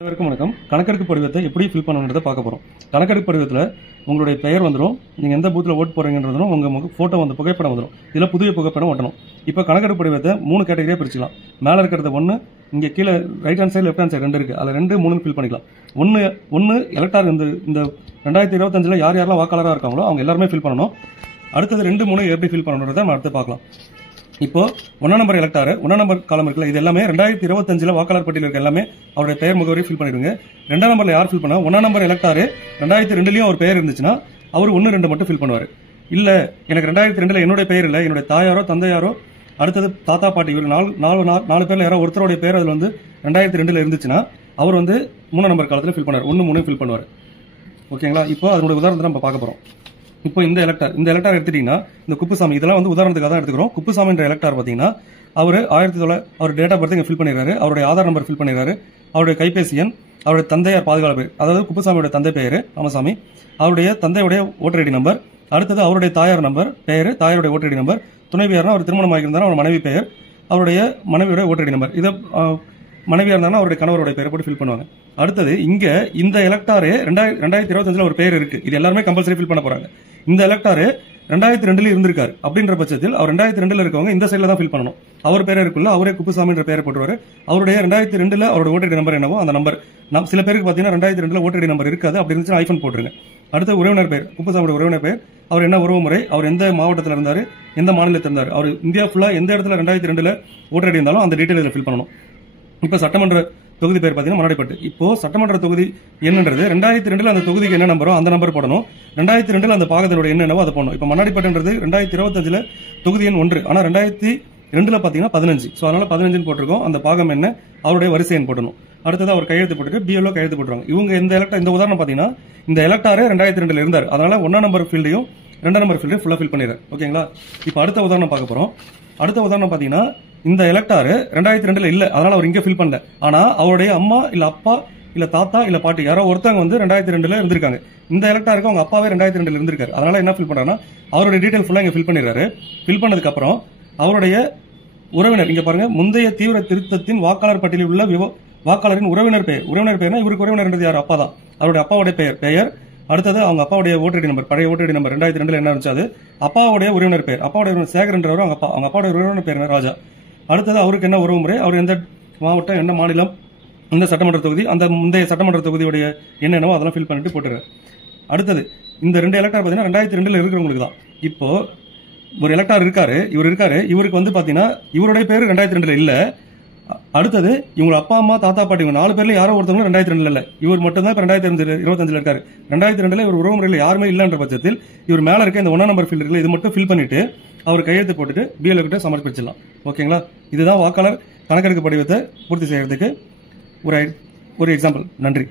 அனைவருக்கும் வணக்கம். கணக்கெடுப்பு படிவத்தை எப்படி ஃபில் பண்ணணுன்றதை பார்க்க போகிறோம். கணக்கெடுப்பு படிவத்தில் உங்களுடைய பெயர் வந்துடும், நீங்கள் எந்த பூத்தில் ஓட்டு போகிறீங்கன்றதும் உங்கள் ஃபோட்டோ வந்து புகைப்படம் வந்துடும். இதில் புதிய புகைப்படம் ஒட்டணும். இப்போ கணக்கெடுப்பு படிவத்தை 3 கேட்டகரியாக பிரிச்சுக்கலாம். மேலே இருக்கிறத 1, இங்கே கீழே right hand side left hand side 2 இருக்குது. அதில் 2, 3 ஃபில் பண்ணிக்கலாம். ஒன்று எலக்டார் இந்த 2025 யார் யாரெல்லாம் வாக்காளராக இருக்காங்களோ அவங்க எல்லாருமே ஃபில் பண்ணணும். அடுத்தது 2, 3 எப்படி ஃபில் பண்ணணுன்றதை நம்ம அடுத்து பார்க்கலாம். இப்போ 1 நம்பர் எலக்டார் 1 நம்பர் காலம் இருக்குல்ல, இது எல்லாமே 2025 வாக்காளர் பட்டியல் இருக்க எல்லாமே அவருடைய பெயர் முகவரி ஃபில் பண்ணிடுங்க. 2 நம்பர்ல யார் ஃபில் பண்ணா 1 நம்பர் எலக்டார் 2002லயும் அவர் பெயர் இருந்துச்சுன்னா அவர் 1, 2 மட்டும் ஃபில் பண்ணுவார். இல்ல எனக்கு 2002ல என்னுடைய பெயர் இல்லை, என்னுடைய தாயாரோ தந்தையாரோ அடுத்தது தாத்தா பாட்டி இவர் 4 பேர்ல யாரோ ஒருத்தருடைய பெயர் அதுல வந்து 2002ல இருந்துச்சுன்னா அவர் வந்து 3 நம்பர் காலத்துல ஃபில் பண்ணுவார். 1, 3 ஃபில் பண்ணுவார். ஓகேங்களா? இப்போ அதனுடைய உதாரணத்தை நம்ம பார்க்க போறோம். இப்போ இந்த எலக்டார் எடுத்துட்டீங்கன்னா இந்த குப்புசாமி இதெல்லாம் வந்து உதாரணத்துக்காக தான் எடுத்துக்கிறோம். குப்புசாமின்ற எலக்டார் பார்த்தீங்கன்னா அவர் 1900 அவர் டேட் ஆஃப் பர்த் இங்கே ஃபில் பண்ணிடுறாரு, அவருடைய ஆதார் நம்பர் ஃபில் பண்ணிடுறாரு, அவருடைய கைபேசி எண், அவருடைய தந்தையார் பாதுகாப்பு பேர், அதாவது குப்புசாமியோட தந்தை பெயர் ராமசாமி, அவருடைய தந்தையுடைய ஓட்டர் ஐடி நம்பர், அடுத்தது அவருடைய தாயார் நம்பர் பெயர், தாயாருடைய ஓட்டர் ஐடி நம்பர், துணைவியார்னா அவர் திருமணம் ஆகியிருந்தாலும் அவர் மனைவி பெயர், அவருடைய மனைவியோட ஓட்டர் ஐடி நம்பர், இதை மனைவியா இருந்தாலும் அவருடைய கணவருடைய பெயரை போட்டு ஃபில் பண்ணுவாங்க. அடுத்தது இங்க இந்த எலக்டாரு 2025 ஒரு பெயர் இருக்கு, இது எல்லாருமே கம்பல்சரி ஃபில் பண்ண போறாங்க. இந்த எலக்டாரு 2002ல இருந்திருக்காரு அப்படின்ற பட்சத்தில் அவர் 2002ல இருக்கவங்க இந்த சைட்ல தான் ஃபில் பண்ணணும். அவர் பேர் இருக்குல்ல, அவரே குப்புசாமின்ற பெயரை போட்டுருவாரு. அவருடைய 2002ல அவரோட ஓட்டர் நம்பர் என்னவோ அந்த நம்பர். சில பேருக்கு பாத்தீங்கன்னா 2002ல ஓட்டர் நம்பர் இருக்காது, அப்படி இருந்துச்சுன்னா ஐஃபோன் போட்டுருங்க. அடுத்த உறவினர் பெயர், குப்புசாமியோட உறவினர் பெயர், அவர் என்ன உறவு முறை, அவர் எந்த மாவட்டத்தில் இருந்தாரு, எந்த மாநிலத்தில் இருந்தாரு, அவர் இந்தியா ஃபுல்லா எந்த இடத்துல 2002ல ஓட்டர் ஐடி இருந்தாலும் அந்த டீடைல் இதில் ஃபில் பண்ணணும். இப்ப சட்டமன்ற தொகுதி பேர் பாத்தீங்கன்னா மன்னாடிப்பட்டு. இப்போ சட்டமன்ற தொகுதி என்னன்றது 2002ல அந்த தொகுதிக்கு என்ன நம்பரோ அந்த நம்பர் போடணும். 2002ல அந்த பாகத்தினோட என்னவோ அதை போடணும். இப்ப மன்னாடிப்பட்டுன்றது 2025 தொகுதி எண் 1, ஆனா 2002ல பாத்தீங்கன்னா 15. சோ அதனால 15 போட்டிருக்கோம். அந்த பாகம் என்ன, அவருடைய வரிசை எண் போடணும். அடுத்தது அவர் கையெழுத்து போட்டுட்டு பிஎல்ஓ கையெழுத்து போட்டுருவாங்க. இவங்க இந்த உதாரணம் பாத்தீங்கன்னா இந்த எலக்டாரே 2002ல இருந்தார், அதனால 1 நம்பர் ஃபீல்டையும் 2 நம்பர் ஃபீல்டையும் ஃபுல்லா ஃபில் பண்ணிடுறாரு. ஓகேங்களா? இப்ப அடுத்த உதாரணம் பார்க்க போறோம். அடுத்த உதாரணம் பாத்தீங்கன்னா இந்த எலக்டார் 2002ல இல்ல, அதனால அவர் இங்க ஃபில் பண்ணல. ஆனா அவருடைய அம்மா இல்ல அப்பா இல்ல தாத்தா இல்ல பாட்டி யாரோ ஒருத்தவங்க வந்து 2002ல இருந்திருக்காங்க. இந்த எலக்டாருக்கு அவங்க அப்பாவே 2002ல இருந்திருக்காரு, அதனால என்ன ஃபில் பண்றாங்கன்னா அவருடைய டீடைல் ஃபுல்லா இங்க ஃபில் பண்ணிடுறாரு. ஃபில் பண்ணதுக்கு அப்புறம் அவருடைய உறவினர் இங்க பாருங்க, முந்தைய தீவிர திருத்தத்தின் வாக்காளர் பட்டியலில் உள்ள வாக்காளரின் உறவினர் பெயர்னா இவருக்கு உறவினர் யார், அப்பா தான். அவருடைய அப்பாவுடைய பெயர், அடுத்தது அவங்க அப்பாவுடைய ஓட்டர் ஐடி நம்பர், பழைய ஓட்டர் ஐடி நம்பர் 2002ல என்ன இருந்துச்சு அது, அப்பாவுடைய உறவினர் பெயர், அப்பாவுடைய சேகர்ன்றவர் அவங்க அப்பாவுடைய உறவினர் பெயர் ராஜா. அடுத்தது அவருக்கு என்ன உறவு முறை, அவர் எந்த மாவட்டம் என்ன மாநிலம், இந்த சட்டமன்ற தொகுதி, அந்த முந்தைய சட்டமன்ற தொகுதியுடைய என்னென்னவோ அதெல்லாம் ஃபில் பண்ணிட்டு போட்டுறாரு. அடுத்தது இந்த 2 எலக்டார் பாத்தீங்கன்னா 2002ல இருக்கிறவங்களுக்கு தான். இப்போ ஒரு எலக்டார் இருக்காரு, இவருக்கு வந்து பாத்தீங்கன்னா இவருடைய பேரு 2002ல இல்ல. அடுத்தது இவங்க அப்பா அம்மா தாத்தா பாட்டி 4 பேர்ல யாரோ ஒருத்தவங்க 2002ல இல்ல, இவர் மட்டும் தான் இப்ப 2025 இருக்காரு. 2002ல இவர் உறவு முறையில் யாருமே இல்லன்ற பட்சத்தில் இவர் மேல இருக்க இந்த 1 நம்பர் ஃபீல்ட் இருக்குல்ல, இது மட்டும் ஃபில் பண்ணிட்டு அவர் கையெழுத்து போட்டுட்டு பிஎல்ஓ கிட்ட சமர்ப்பிச்சிடலாம். ஓகேங்களா? இதுதான் வாக்காளர் கணக்கெடுப்பு படிவத்தை பூர்த்தி செய்யறதுக்கு ஒரு எக்ஸாம்பிள். நன்றி.